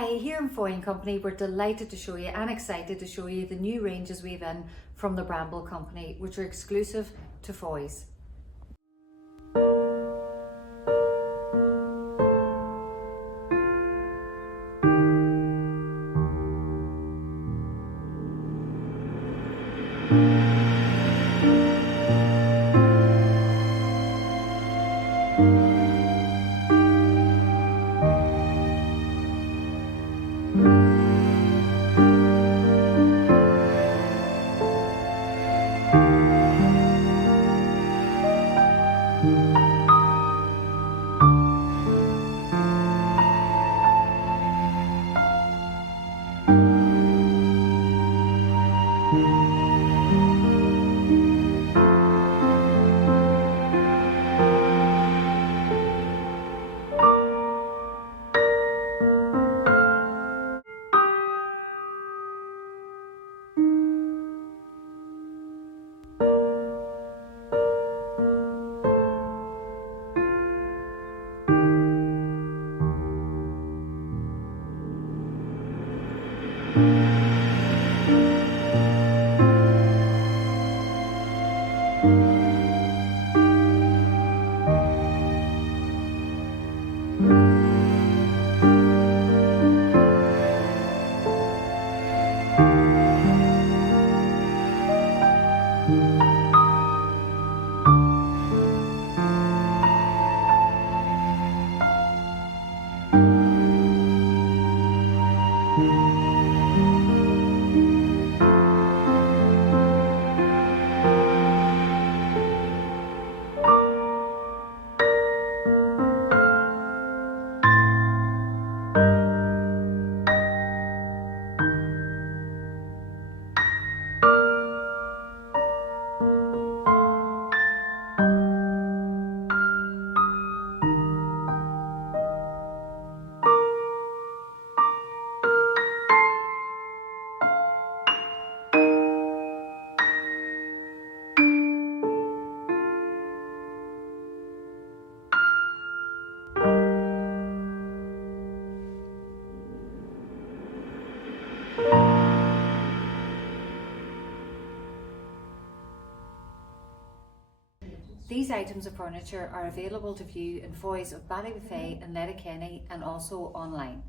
Hi, here in Foyne Company, we're delighted to show you and excited to show you the new ranges we've in from the Bramble Company, which are exclusive to Foy's. These items of furniture are available to view in Foy's of Ballybuffet and Letterkenny and also online.